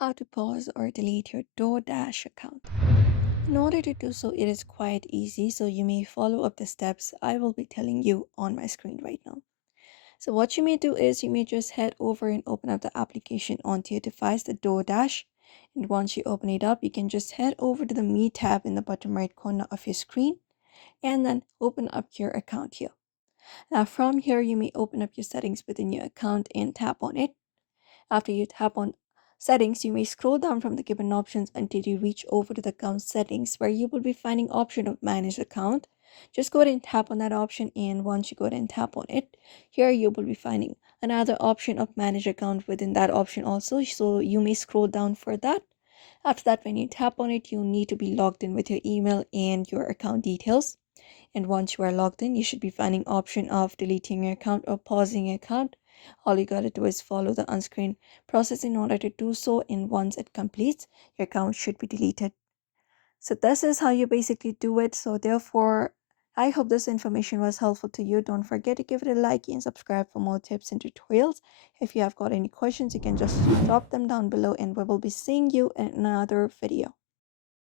how to pause or delete your DoorDash account. In order to do so, it is quite easy, so you may follow up the steps I will be telling you on my screen right now. So what you may do is you may just head over and open up the application onto your device, the DoorDash. And once you open it up, you can just head over to the Me tab in the bottom right corner of your screen and then open up your account here. Now from here, you may open up your settings within your account and tap on it. After you tap on settings, you may scroll down from the given options until you reach over to the account settings where you will be finding option of manage account. Just go ahead and tap on that option, and once you go ahead and tap on it, here you will be finding another option of manage account within that option also, so you may scroll down for that. After that, when you tap on it, you need to be logged in with your email and your account details. And once you are logged in, you should be finding option of deleting your account or pausing your account. All you gotta do is follow the on-screen process in order to do so, and once it completes, your account should be deleted. So this is how you basically do it. So therefore, I hope this information was helpful to you. Don't forget to give it a like and subscribe for more tips and tutorials. If you have got any questions, you can just drop them down below, and we will be seeing you in another video.